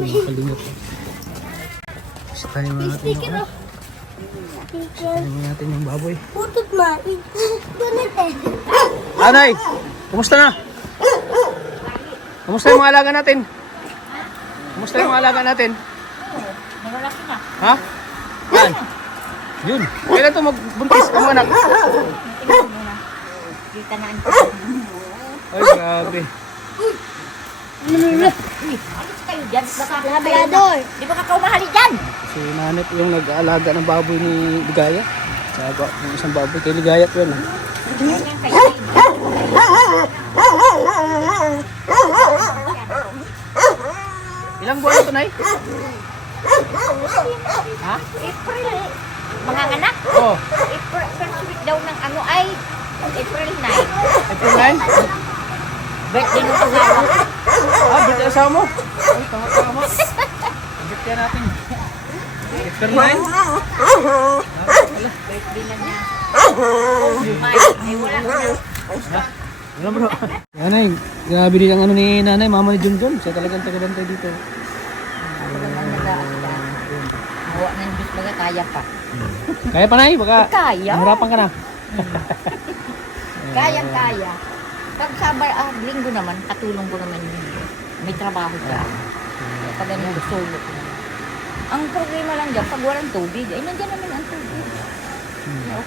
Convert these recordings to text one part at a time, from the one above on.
mga kalingap. Sakayin mo natin yung ano. Sakayin mo natin yung baboy. Putot ma. Ganit eh. Anay! Kumusta na? Kumusta yung mga alaga natin? Kumusta yung mga alaga natin? Nagalaki na. Ha? Yan. Yun. Kailan ito magbuntis ang mga anak? Tingnan mo na. Kita na ang Ay, grabe. alis kayo dyan. Baka labrador. Di ba kakao mahali dyan? Si nanay po yung nag-aalaga ng baboy ni Ligaya. Sabi ng isang baboy kay Ligaya po yan. Yan yung kayo. Ilang buwan ito, Nay? Ha? April. Mga anak. Oo. April. First week daw ng ano ay April 9. April 9? Birthday ng asawa. Ah, birthday asawa mo? Ay, tama mo. Birthday natin. April 9? Birthday na niya. Ay, wala ko na. Ano bro? Yan ay, grabe din ang ano ni nanay, mama ni Junjun. Siya talagang tagabantay dito. Ako naman nag-aanda. Hawa ng Diyos baga kaya pa. Kaya pa, Nay? Baka Kaya. mahirapan ka na. Kayang-kaya. Pag linggo naman, katulong ko naman yun. May trabaho siya. Pag ganun, solo ko naman. Ang problema lang dyan, pag walang tubig, ay nandiyan naman ang tubig.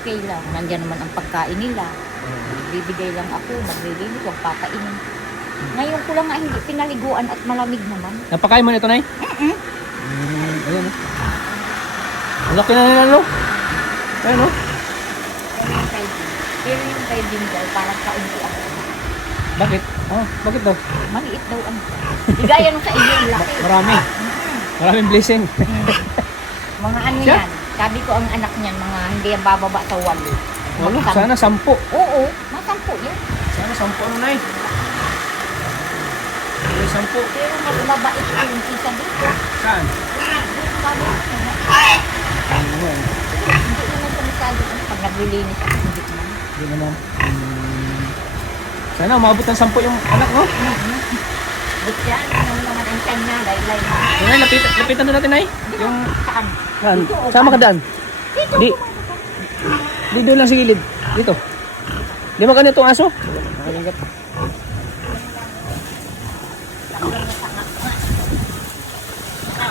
Okay lang. Nandiyan naman ang pagkain nila. Bibigay lang ako, maglilinis, huwag papainin. Ngayon ko lang nga hindi pinaliguan at malamig naman. Napakain mo na ito, Nay? Ayan, oh. Ang laki na nila, no? Ayan, oh. Pero yung kay Dingal, parang kaunti ako. Bakit? Oh, bakit daw? Maliit daw ang ligaya nung sa inyo, yung laki. Marami. Maraming blessing. Mga ano Siya? yan, sabi ko ang anak niyan, mga hindi yan bababa sa 8. Wala, sana 10. Oo, mga 10 yan. Sana 10 ano, Nay? May 10. Pero mas mabait yung isa dito. Saan? Sabi ko, Ano mo, hindi naman sa masyado pag naglilinis ako, hindi naman. Hindi naman. Sana umabot ng 10 yung anak, no? But yan, ano naman ang tiyan niya, laylay na. Yung Nay, lapitan na natin, Nay. Yung, Saan? saan? Sama ka daan. Dito. Di. Di doon lang sa gilid. Dito. Di ba ganito ang aso? Nakalingat.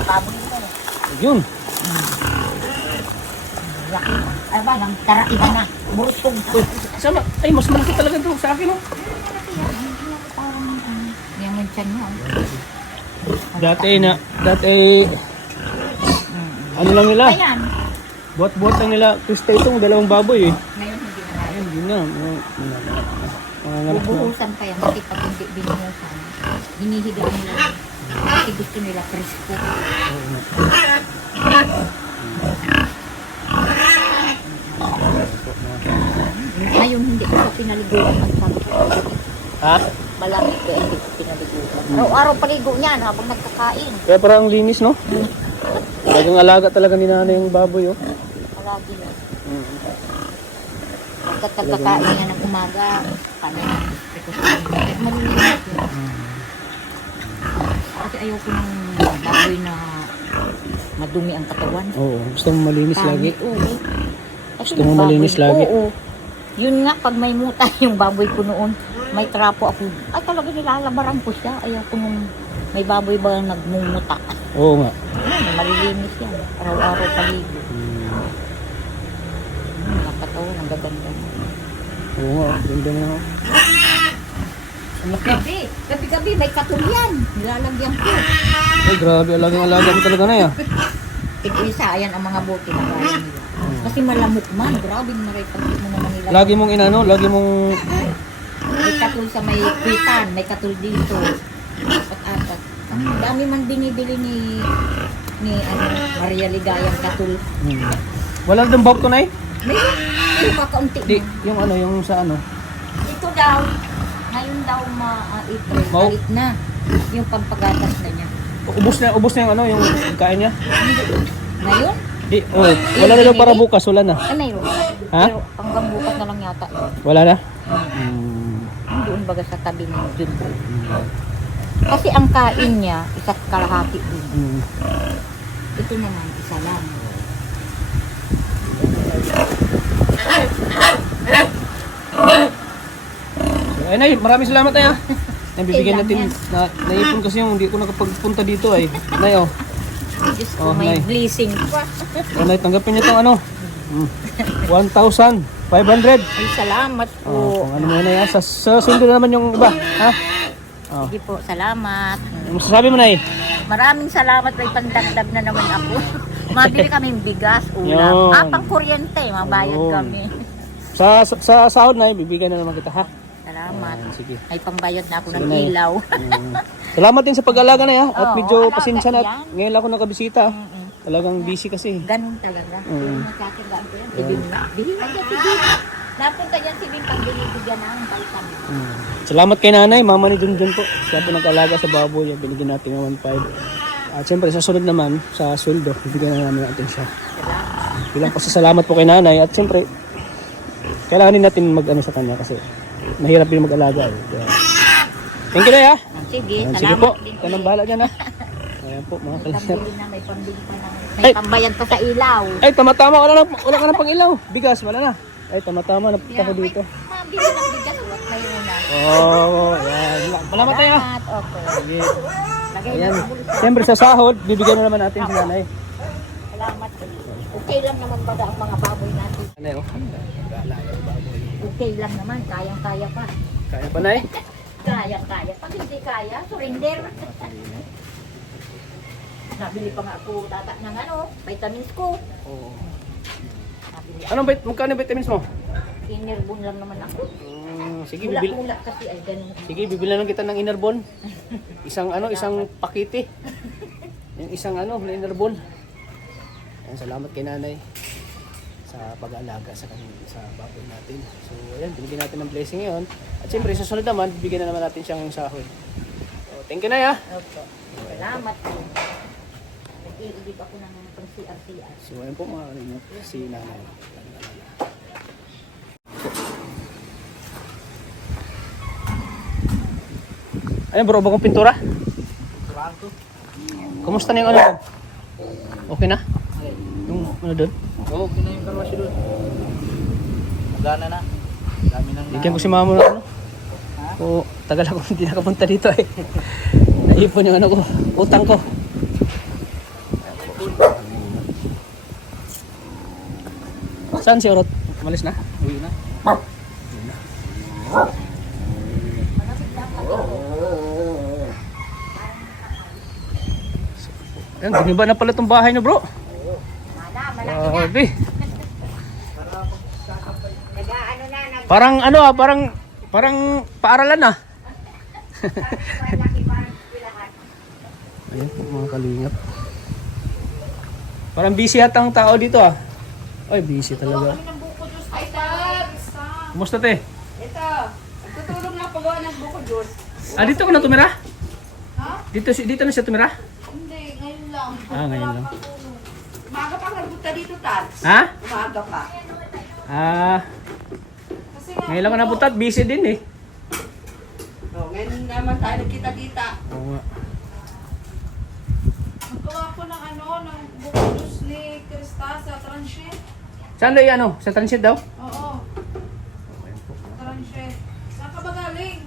Baboy ko. Yun. Laki. Ay ba, nang tara, iba na. Burtog ko. Sama. Ay, mas malaki talaga ito sa akin, no? Yan ang tiyan niya. Dati, ano lang nila? Ayan. Buhat-buhat lang nila. Krista itong dalawang baboy, eh. Ngayon hindi na. Ayun, yun na. Mga Bubuhusan pa yan. Kasi pag hindi binuhusan, hinihiga nila. Kasi gusto nila presko. Ngayon hindi ko pa pinaliguan ang sabi ko. Ha? Malamig ko hindi ko pinaliguan. Araw-araw paligo niyan habang nagkakain. Kaya parang linis, no? Talagang alaga talaga ni nanay yung baboy, oh. Palagi yan. Pagkat nagkakain niya ng umaga, kanya malilinis yun. Kasi ayoko ng baboy na madumi ang katawan. Oo, gusto mo malinis lagi. Oo. Gusto mo malinis lagi? Oo. Yun nga, pag may muta yung baboy ko noon, may trapo ako. Ay, talaga nilalabaran ko siya. Ayoko nung may baboy ba nagmumuta. Oo nga. Malilinis yan. Araw-araw paligo. Nakatawan, ang gaganda. Oo nga, ganda na ako. Gabi-gabi, may katulyan. Nilalagyan ko. Ay, grabe, alaga mo talaga na, ya. Tig-isa, ayan ang mga bote na kaya nila. Kasi malamok man. Grabe maray pag mo naman nila. Lagi mong inano, lagi mong... May katul sa may kwitan, may katul dito. Apat-apat. Ang dami man binibili ni Maria Ligayang katul. Wala doon bawk to, Nay? May kakaunti Di, na. yung ano, yung sa ano. Ito daw, ngayon daw ma-April, Mau? balik na. Yung pampagatas na niya. Ubus na yung ano, yung kain niya. Ngayon? Di, oh, wala na daw para bukas, wala na. Ay, mayroon. Ha? Pero hanggang bukas na lang yata. Wala na? Doon baga sa tabi ni Jun. Kasi ang kain niya, isa't kalahati din. Mm. Ito naman, isa lang. Ay, Nay, maraming salamat Nay, ha. Nabibigyan Kailan natin, yan? naipon kasi yung hindi ko nakapagpunta dito ay. Nay, oh. Diyos ko, Oh, may Nay. blessing pa. Oh, Nay, tanggapin niyo itong ano. 1,500. Ay, salamat Oh, po. kung ano mo Nay, ha. Sa sundo na naman yung iba, ha. Oh. Sige po, salamat. Ano masasabi mo Nay? Maraming salamat, may pandagdag na naman ako. Mabili kaming bigas, Yun. ulam. Pang kuryente, mabayad Yun. kami. Sa sahod Nay, bibigyan na naman kita, ha. Salamat. Sige. May pambayad na ako Sige, ng Nay. ilaw. Salamat din sa pag-alaga Nay, ha. At Oo, medyo alaga pasensya na. yan. Ngayon lang ako nakabisita. Mm-mm. Talagang busy kasi. Ganun talaga. Mm. Yung nakakagaan ko yan. Bihira yan si Bim. Napunta yan si Bim pag binibigyan na ang palitan. Salamat kay nanay, mama ni Junjun po. Siya po nag-alaga sa baboy. Binigyan natin ng 1,500. At siyempre, sa sunod naman, sa sweldo, bibigyan na namin natin siya. Bilang pasasalamat po kay nanay. At siyempre, kailangan din natin mag-ano sa kanya kasi mahirap din mag-alaga. Eh. Kaya, thank you, Nay, ha. Sige, Ayan, salamat sige po, din. ikaw nang bahala dyan, ha. Ayan po, mga May kalsap. pambili na, may pambili pa na. Ay! May pambayad pa sa ilaw. Ay, tama-tama, wala ka na pang ilaw. Bigas, wala na. Ay, tama-tama, napunta ko dito. Mabili ng bigas, huwag may una. Oh, yan. Salamat tayo, ha. Salamat, okay. Sige. Lagay Ayan. na sa bulsa. Siyempre sa sahod, bibigyan na naman natin si nanay. Salamat. Okay lang naman baga ang mga baboy natin. Nanay, oh. Nag-aalaga ng baboy. Okay lang naman, kayang-kaya pa. Kaya pa, Nay? Kayang-kaya. Pag hindi kaya, surrender. Nabili pa nga ako tatak ng vitamins ko. Oo. Nabili Anong magkano vitamins mo? Inerbon lang naman ako. Sige, bibili. Mula kasi ay ganun. Sige, bibili lang kita ng Inerbon. Isang pakete. Yung isang na Inerbon. Ayan, salamat kay nanay sa pag-aalaga sa baboy natin. So, ayan, binigyan natin ng blessing ngayon. At siyempre, sa sunod naman, bibigyan na naman natin siyang sahod. So, thank you, Nay, ha. Opo. Salamat po. Nag-iigib ako ng pang-CR-CR. So, ayan po mga kalimot, si nanay. Ayan bro, bagong pintura? Kumusta na yung doon? Okay na? Yung doon? Oo, okay na yung karwasyo doon. Magana na. Dami nang Bigyan ko si mama ng Oo, tagal ako hindi nakapunta dito eh. Naipon yung ko, utang ko. Saan si Orot? Umalis na? uwi na. Ayan, giniba na pala itong bahay niyo bro. Malaki na. Grabe. Nag-ano na, Parang paaralan na. Ayun po mga kalingap. Parang busy yata ang tao dito ah. Ay, busy talaga. Ay, Tabs! Kumusta te? Ito, nagtutulong na pagawa ng buko juice. Ah, dito ka na tumira? Ha? Dito na siya tumira? Hindi, ngayon lang. Ah, ngayon lang. Umaga pa nagpunta dito, Tabs. Ha? Umaga pa. Ah, Kasi nga, ngayon lang ako napunta at busy din eh. oh, ngayon naman tayo nagkita-kita. Oo nga. Magawa ko ng ng buko juice ni Krista sa Transit. Saan na yung sa transit daw? Oo. Transit. Saan ka ba galing?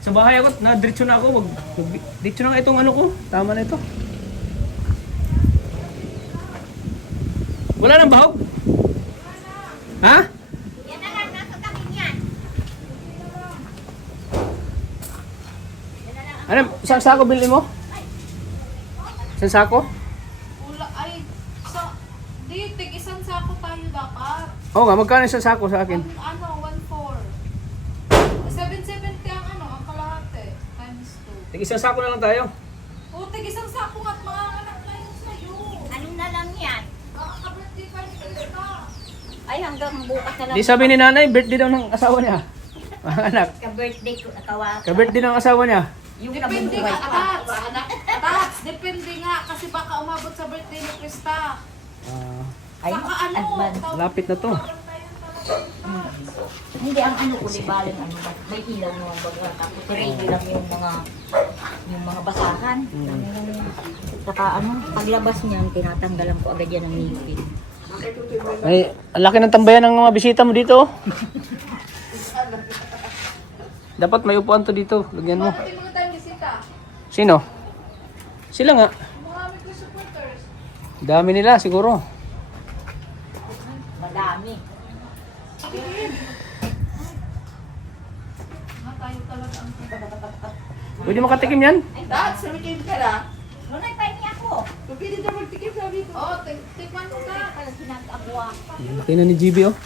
Sa bahay ako, na-diretso na ako. Diretso na nga itong ko. Tama na ito. Wala nang bahog? Ha? Yan na lang, nasa tabi niyan. Ano, isang sako bili mo? Isang sako? Ula, ay, di, tig-isang sako tayo dapat. Oo nga, magkano isang sako sa akin? 1.4. 770 ang ang kalahati. Times 2. Isang sako na lang tayo. O, tig-isang sako at mga anak na yun sa'yo. Ano na lang yan? Kakabirthday pa ni Krista. Ay, hanggang bukas na lang. Di sabi ni nanay, birthday daw ng asawa niya. Mga anak, Ka-birthday ko, nakawa. ka-birthday ng asawa niya. Yung Depende nabubuhay nga, pa. Tats, depende nga kasi baka umabot sa birthday ni Krista. Ah, Ay, Saka advance. tawag lapit na to. dito, meron tayong talaga Hindi, ang ano ko, di baling ano, may ilaw naman baga. Tapos ready lang yung mga basahan. Saka ano, paglabas niyan, tinatanggalan ko agad yan ng ngipin. Ay, ang laki ng tambayan ng mga bisita mo dito. Oh. Dapat may upuan to dito. Lagyan mo. Pati mga tayong bisita. Sino? Sila nga. Mga aming ko supporters. Dami nila siguro. Madami. Mga tayo talaga ang... Pwede makatikim yan? Dad, sumikin ka na. Lunay pa niya ako. Pwede na magtikim sabi ko. Oo, tikman mo ka. Kaya sinag-abwa. Laki na ni GB oh.